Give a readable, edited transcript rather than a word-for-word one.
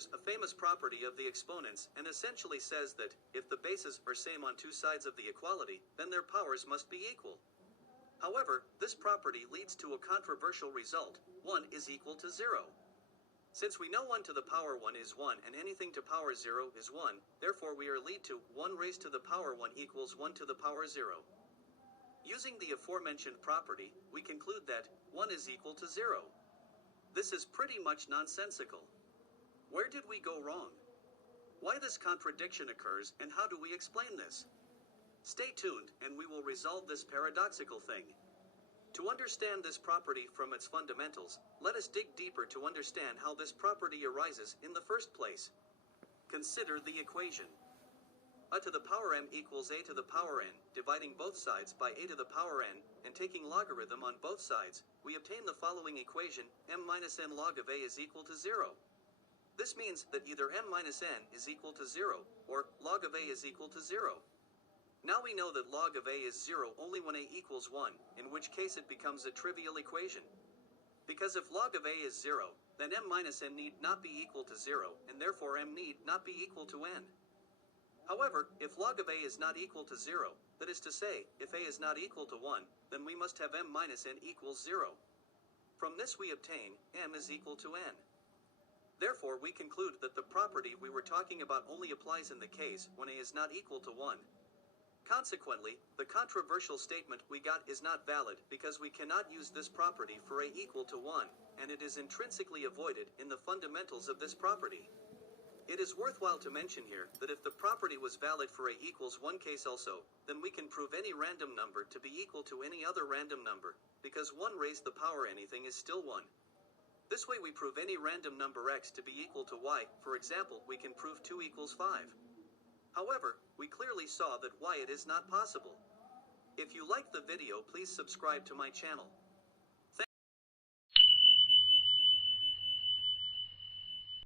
considers a famous property of the exponents and essentially says that, if the bases are same on two sides of the equality, then their powers must be equal. However, this property leads to a controversial result: 1 is equal to 0. Since we know 1 to the power 1 is 1 and anything to power 0 is 1, therefore we are lead to 1 raised to the power 1 equals 1 to the power 0. Using the aforementioned property, we conclude that 1 is equal to 0. This is pretty much nonsensical. Where did we go wrong? Why this contradiction occurs and how do we explain this? Stay tuned and we will resolve this paradoxical thing. To understand this property from its fundamentals, let us dig deeper to understand how this property arises in the first place. Consider the equation. A to the power m equals a to the power n, dividing both sides by a to the power n, and taking logarithm on both sides, we obtain the following equation: m minus n log of a is equal to 0. This means that either m minus n is equal to 0, or log of a is equal to 0. Now we know that log of a is 0 only when a equals 1, in which case it becomes a trivial equation. Because if log of a is 0, then m minus n need not be equal to 0, and therefore m need not be equal to n. However, if log of a is not equal to 0, that is to say, if a is not equal to 1, then we must have m minus n equals 0. From this we obtain, m is equal to n. Therefore we conclude that the property we were talking about only applies in the case when a is not equal to 1. Consequently, the controversial statement we got is not valid because we cannot use this property for a equal to 1, and it is intrinsically avoided in the fundamentals of this property. It is worthwhile to mention here that if the property was valid for a equals 1 case also, then we can prove any random number to be equal to any other random number, because 1 raised the power anything is still 1. This way we prove any random number x to be equal to y. For example, we can prove 2 equals 5. However, we clearly saw that why it is not possible. If you liked the video, please subscribe to my channel.